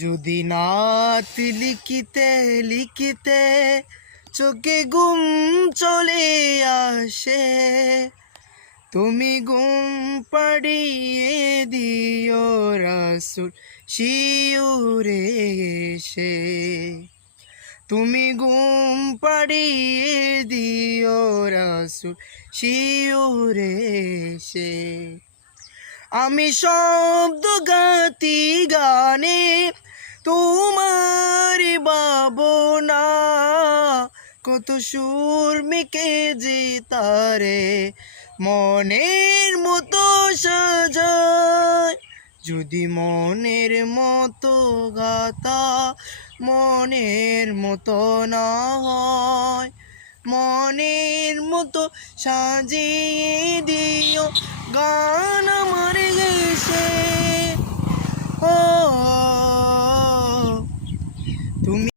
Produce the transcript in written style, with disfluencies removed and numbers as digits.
যদি নাত লিখিতে লিখিতে চোখে ঘুম চলে আসে, তুমি ঘুম পাড়িয়ে দিও রাসূল শিউরে এসে। তুমি ঘুম পাড়িয়ে দিও রাসূল শিউরে এসে। আমি শব্দ গাতি গানে তোমার ভাবনা, কত সুর মেকে যে তারে মনের মতো সাজায়। যদি মনের মতো গাতা মনের মতো না হয়, মনের মতো সাজিয়ে দিও গান আমার দেশে। ও তুমি